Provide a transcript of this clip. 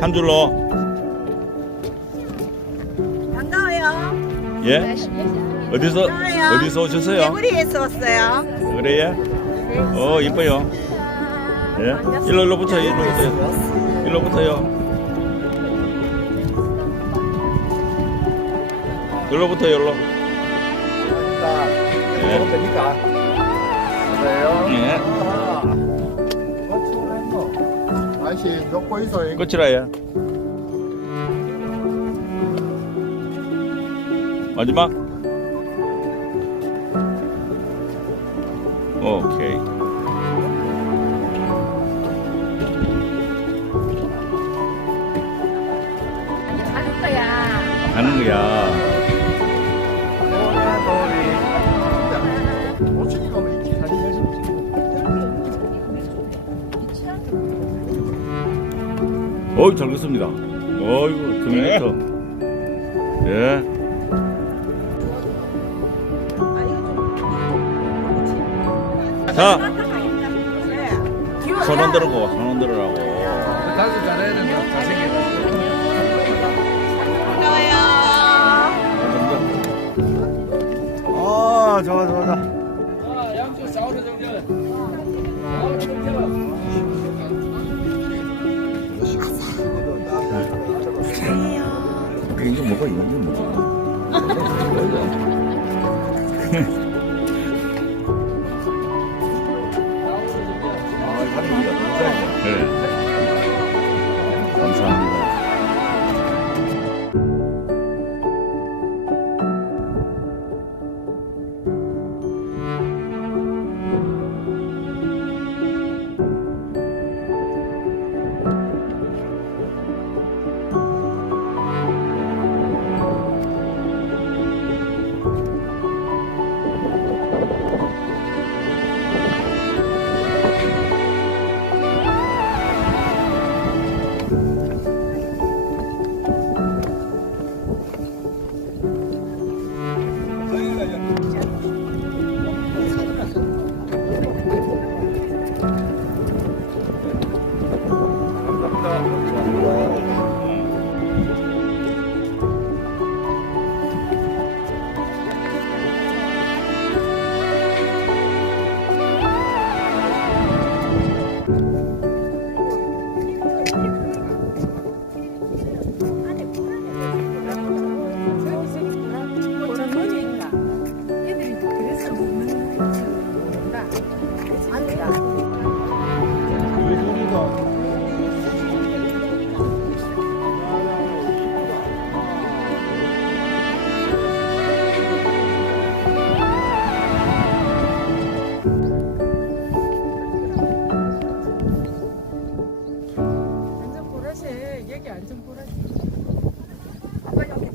한 줄로. 반가워요. 예? 어디서 반가워요. 어디서 오셨어요? 개구리에서 왔어요. 그래요? 어 이뻐요. 예? 일로 일로 붙어요. 일로 붙어요. 일로 붙어요. 일로 붙어요. 일로. 예. 됩니까? 그래요? 예. 아 저씨 몇 보이소? 끝이라야. 마지막. 오케이. 가는 거야. 가는 거야. 오천이 가면 있지. 어이 잘 걷습니다. 어이구 터미네이터. 예. 자, 손 흔 들고 손 흔 들으라고. 단수 잘해야 된다. 잘생겼다. 아, 좋아, 좋아, 좋아. 이거 먹어 이거 먹어. 아, 얘기 안 좀 보라지. 아빠 여기